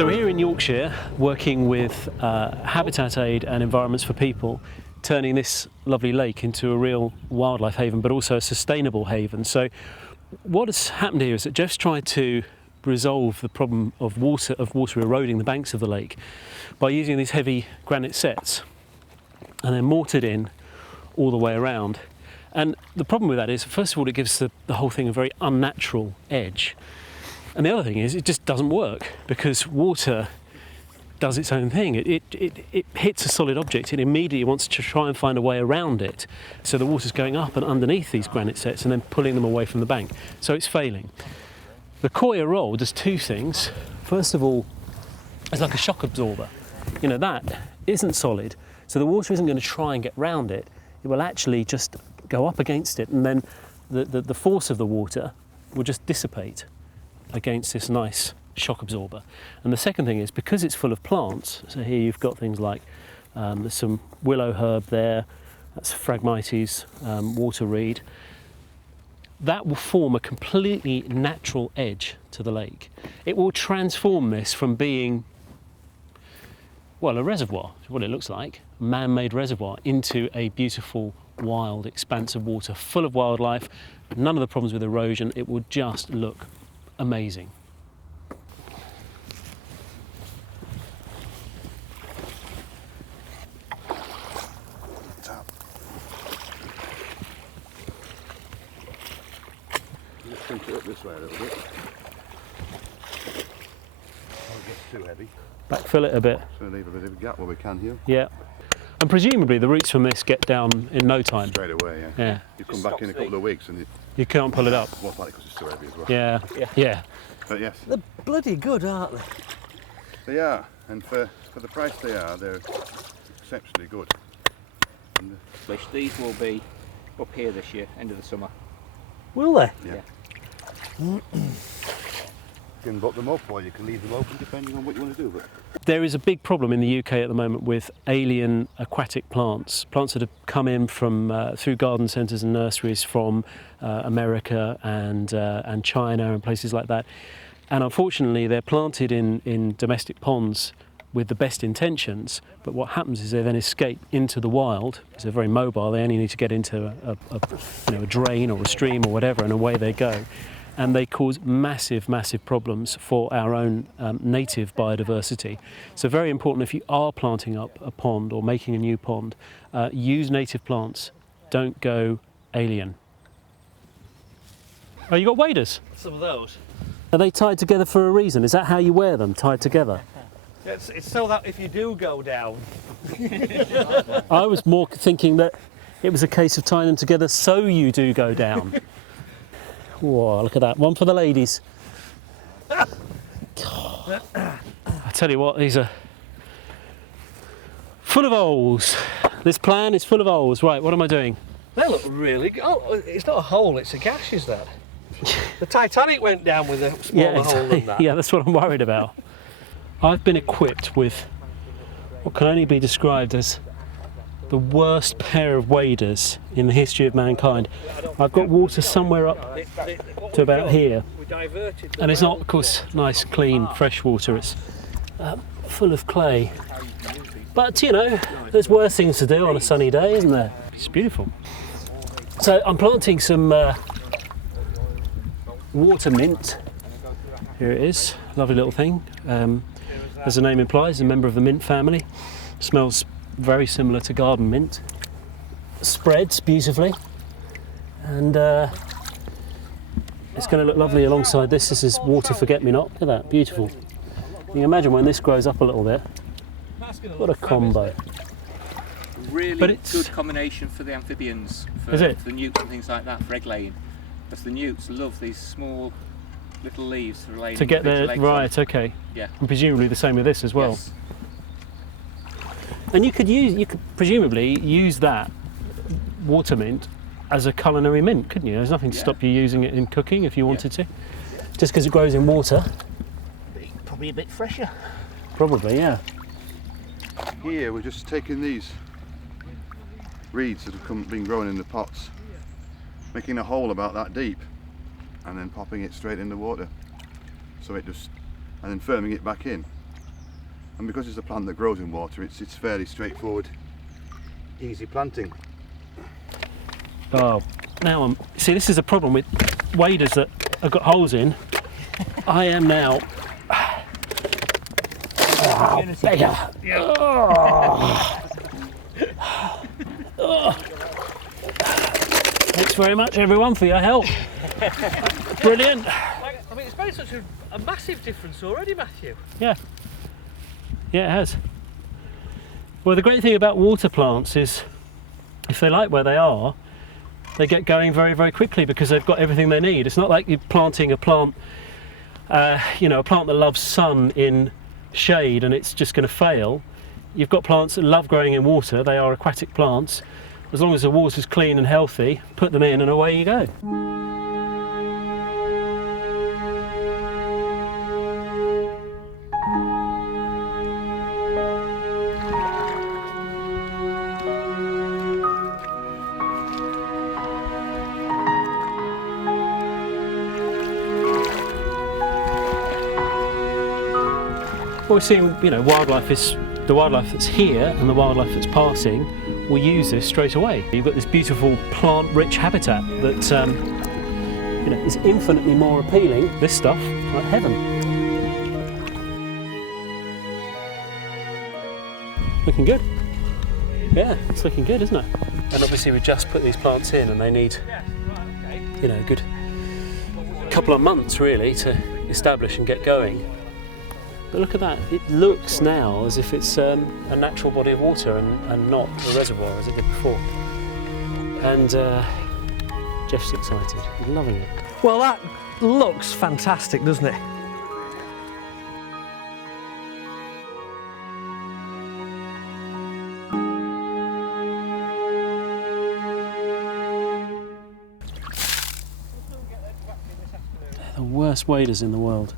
So we're here in Yorkshire working with Habitat Aid and Environments for People, turning this lovely lake into a real wildlife haven, but also a sustainable haven. So what has happened here is that Jeff's tried to resolve the problem of water eroding the banks of the lake by using these heavy granite sets and then mortared in all the way around. And the problem with that is, first of all, it gives the whole thing a very unnatural edge. And the other thing is, it just doesn't work because water does its own thing. It hits a solid object, it immediately wants to try and find a way around it. So the water's going up and underneath these granite sets and then pulling them away from the bank. So it's failing. The Coir roll does two things. First of all, it's like a shock absorber. You know, that isn't solid, so the water isn't going to try and get round it. It will actually just go up against it, and then the force of the water will just dissipate against this nice shock absorber. And the second thing is, because it's full of plants, so here you've got things like there's some willow herb there, that's Phragmites water reed. That will form a completely natural edge to the lake. It will transform this from being, well, a reservoir, is what it looks like, a man-made reservoir, into a beautiful, wild expanse of water full of wildlife, none of the problems with erosion. It will just look amazing. Just sink it up this way a little bit. Don't get too heavy. Backfill it a bit. So leave a bit of a gap where we can here. Yeah. And presumably the roots from this get down in no time. Straight away, yeah. Yeah. You come back in a couple of weeks and You can't pull it up. most likely because it's too heavy as well. Yeah. Yeah. But yes, They're bloody good, aren't they? they are. And for the price they are, they're exceptionally good. And, Which these will be up here this year, end of the summer. Will they? yeah. You can book them up or you can leave them open depending on what you want to do. But There is a big problem in the UK at the moment with alien aquatic plants that have come in from through garden centres and nurseries from America and China and places like that. And unfortunately, they're planted in domestic ponds with the best intentions, but what happens is they then escape into the wild because they're very mobile. They only need to get into a drain or a stream or whatever, and away they go. And they cause massive, massive problems for our own native biodiversity. So very important, if you are planting up a pond or making a new pond, use native plants. Don't go alien. Oh, you got waders? Some of those. Are they tied together for a reason? Is that how you wear them, tied together? It's so that if you do go down, I was more thinking that it was a case of tying them together so you do go down. Whoa, look at that. One for the ladies. God. I tell you what, these are full of holes. This plan is full of holes. Right, what am I doing? they look really good. Oh, it's not a hole, it's a gash, is that? The Titanic went down with a smaller hole than that. Yeah, that's what I'm worried about. I've been equipped with what can only be described as the worst pair of waders in the history of mankind. I've got water somewhere up to about here, We diverted them and it's not, of course, nice, clean, fresh water. It's full of clay. But, you know, there's worse things to do on a sunny day, isn't there? It's beautiful. So I'm planting some water mint. Here it is, lovely little thing. As the name implies, a member of the mint family. Smells very similar to garden mint. Spreads beautifully, and it's going to look lovely alongside this. This is water forget-me-not. Look at that, beautiful. You can imagine when this grows up a little bit. What a combo. Really But it's- good combination for the amphibians, for, Is it? for the newts and things like that, for egg laying. Because the newts love these small little leaves for laying To get individual the eggs on. right, okay. Yeah. And presumably the same with this as well. Yes. And you could presumably use that water mint as a culinary mint, couldn't you? There's nothing to Yeah. stop you using it in cooking if you wanted to. Just because it grows in water. probably a bit fresher. Probably, yeah. here we're just taking these reeds that have been growing in the pots, making a hole about that deep, and then popping it straight in the water. So it just, and then firming it back in. and because it's a plant that grows in water, it's fairly straightforward, easy planting. Oh, now see, this is a problem with waders that have got holes in. I am now. Oh, beggar. Oh. Thanks very much, everyone, for your help. Brilliant. I mean, it's made such a massive difference already, Matthew. Yeah. Yeah, it has. Well, the great thing about water plants is if they like where they are, they get going very, very quickly because they've got everything they need. It's not like you're planting a plant, a plant that loves sun in shade and it's just going to fail. You've got plants that love growing in water. They are aquatic plants. As long as the water's clean and healthy, put them in and away you go. Well, we're seeing, the wildlife that's here and the wildlife that's passing will use this straight away. You've got this beautiful plant-rich habitat that is infinitely more appealing. This stuff, like heaven. Looking good. Yeah, it's looking good, isn't it? And obviously we just put these plants in and they need, a good couple of months really to establish and get going. But look at that, it looks now as if it's a natural body of water and not a reservoir as it did before. And Jeff's excited, he's loving it. Well, that looks fantastic, doesn't it? They're the worst waders in the world.